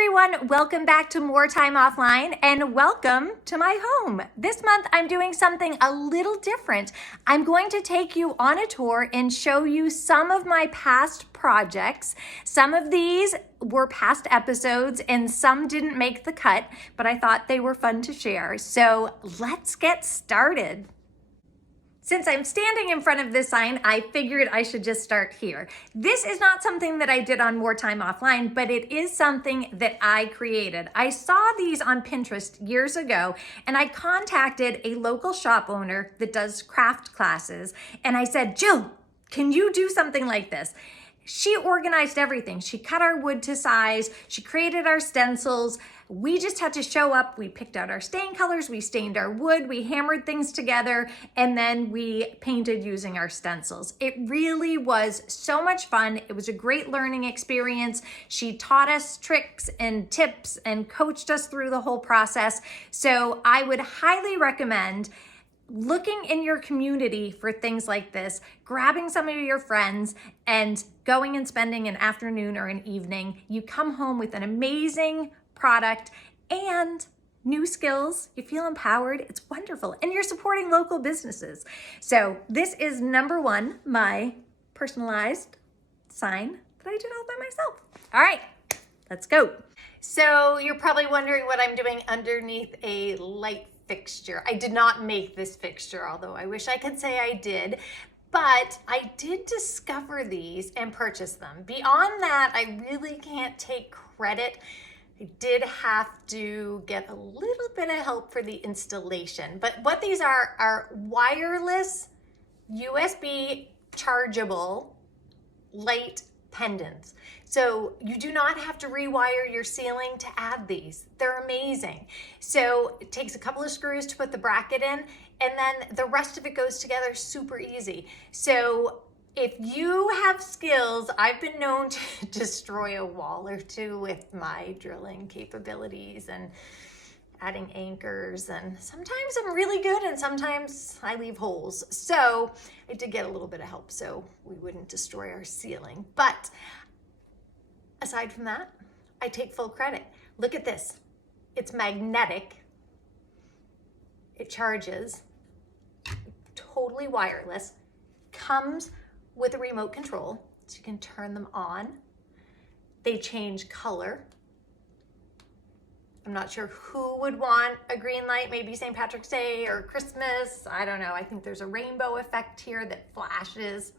everyone, welcome back to More Time Offline and welcome to my home. This month I'm doing something a little different. I'm going to take you on a tour and show you some of my past projects. Some of these were past episodes and some didn't make the cut, but I thought they were fun to share. So let's get started. Since I'm standing in front of this sign, I figured I should just start here. This is not something that I did on More Time Offline, but it is something that I created. I saw these on Pinterest years ago, and I contacted a local shop owner that does craft classes, and I said, Jill, can you do something like this? She organized everything. She cut our wood to size. She created our stencils. We just had to show up. We picked out our stain colors. We stained our wood. We hammered things together. And then we painted using our stencils. It really was so much fun. It was a great learning experience. She taught us tricks and tips and coached us through the whole process. So I would highly recommend looking in your community for things like this, grabbing some of your friends and going and spending an afternoon or an evening. You come home with an amazing product and new skills. You feel empowered. It's wonderful. And you're supporting local businesses. So this is number one, my personalized sign that I did all by myself. All right, let's go. So you're probably wondering what I'm doing underneath a light fixture. I did not make this fixture, although I wish I could say I did, but I did discover these and purchase them. Beyond that, I really can't take credit. I did have to get a little bit of help for the installation, but what these are wireless, USB chargeable light pendants. So you do not have to rewire your ceiling to add these. They're amazing. So it takes a couple of screws to put the bracket in, and then the rest of it goes together super easy. So if you have skills, I've been known to destroy a wall or two with my drilling capabilities and adding anchors, and sometimes I'm really good and sometimes I leave holes. So I did get a little bit of help so we wouldn't destroy our ceiling. But aside from that, I take full credit. Look at this. It's magnetic. It charges, totally wireless, comes with a remote control, so you can turn them on. They change color. I'm not sure who would want a green light, maybe St. Patrick's Day or Christmas. I don't know. I think there's a rainbow effect here that flashes.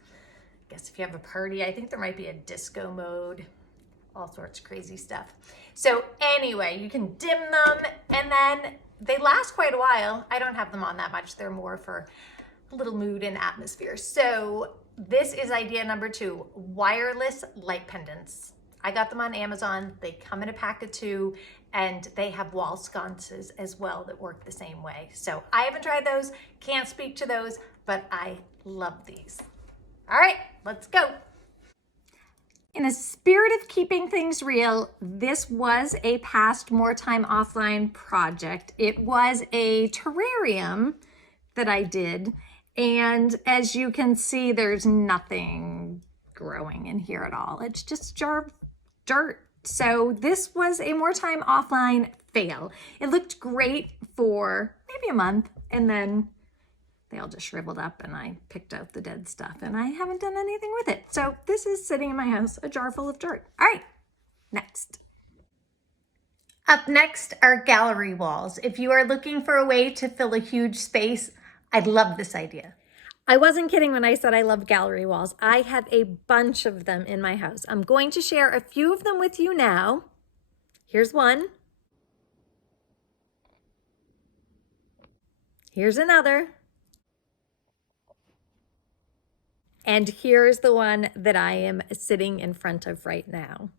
I guess if you have a party, I think there might be a disco mode, all sorts of crazy stuff. So anyway, you can dim them and then they last quite a while. I don't have them on that much. They're more for a little mood and atmosphere. So this is idea number two, wireless light pendants. I got them on Amazon. They come in a pack of 2 and they have wall sconces as well that work the same way. So I haven't tried those, can't speak to those, but I love these. All right, let's go. In the spirit of keeping things real, this was a past More Time Offline project. It was a terrarium that I did. And as you can see, there's nothing growing in here at all. It's just a jar of dirt. So this was a More Time Offline fail. It looked great for maybe a month and then they all just shriveled up and I picked out the dead stuff and I haven't done anything with it. So this is sitting in my house, a jar full of dirt. All right, next. Up next are gallery walls. If you are looking for a way to fill a huge space, I love this idea. I wasn't kidding when I said I love gallery walls. I have a bunch of them in my house. I'm going to share a few of them with you now. Here's one. Here's another. And here's the one that I am sitting in front of right now.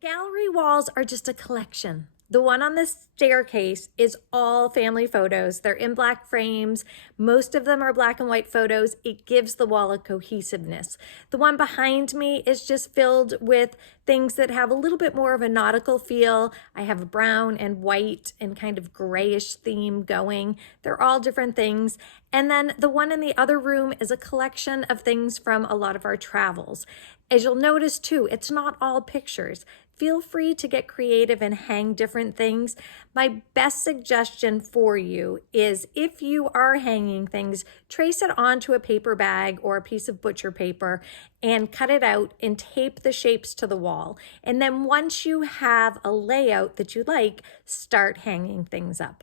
Gallery walls are just a collection. The one on the staircase is all family photos. They're in black frames. Most of them are black and white photos. It gives the wall a cohesiveness. The one behind me is just filled with things that have a little bit more of a nautical feel. I have a brown and white and kind of grayish theme going. They're all different things. And then the one in the other room is a collection of things from a lot of our travels. As you'll notice too, it's not all pictures. Feel free to get creative and hang different things. My best suggestion for you is if you are hanging things, trace it onto a paper bag or a piece of butcher paper and cut it out and tape the shapes to the wall. And then once you have a layout that you like, start hanging things up.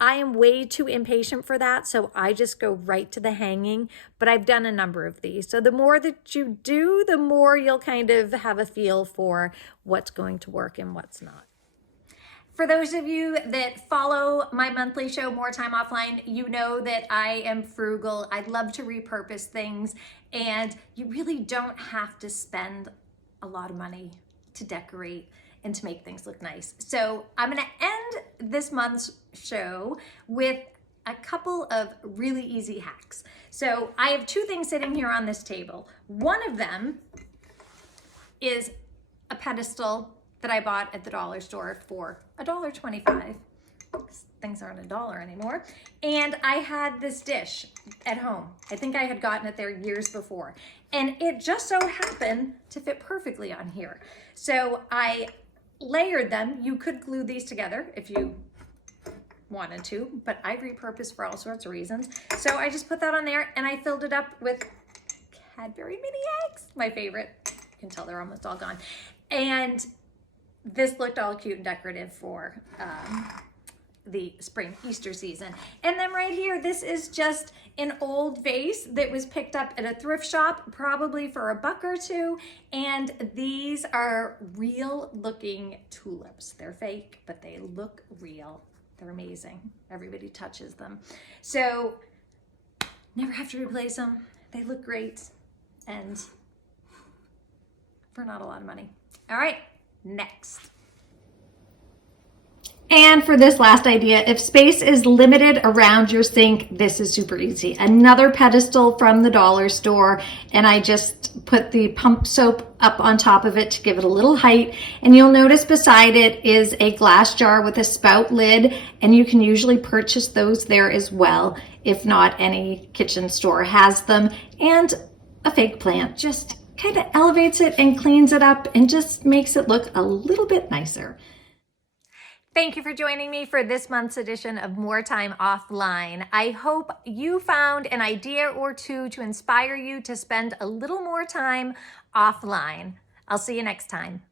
I am way too impatient for that, so I just go right to the hanging, but I've done a number of these. So the more that you do, the more you'll kind of have a feel for what's going to work and what's not. For those of you that follow my monthly show, More Time Offline, you know that I am frugal. I love to repurpose things, and you really don't have to spend a lot of money to decorate and to make things look nice. So I'm gonna end this month's show with a couple of really easy hacks. So I have two things sitting here on this table. One of them is a pedestal that I bought at the dollar store for $1.25. Things aren't $1 anymore. And I had this dish at home. I think I had gotten it there years before. And it just so happened to fit perfectly on here. So I layered them. You could glue these together if you wanted to, but I repurposed for all sorts of reasons. So I just put that on there and I filled it up with Cadbury mini eggs, my favorite. You can tell they're almost all gone. And this looked all cute and decorative for the spring Easter season. And then right here, this is just an old vase that was picked up at a thrift shop, probably for $1 or $2. And these are real looking tulips. They're fake, but they look real. They're amazing. Everybody touches them. So never have to replace them. They look great and for not a lot of money. All right, next. And for this last idea, if space is limited around your sink, this is super easy. Another pedestal from the dollar store, and I just put the pump soap up on top of it to give it a little height. And you'll notice beside it is a glass jar with a spout lid, and you can usually purchase those there as well. If not, any kitchen store has them. And a fake plant just kind of elevates it and cleans it up and just makes it look a little bit nicer. Thank you for joining me for this month's edition of More Time Offline. I hope you found an idea or two to inspire you to spend a little more time offline. I'll see you next time.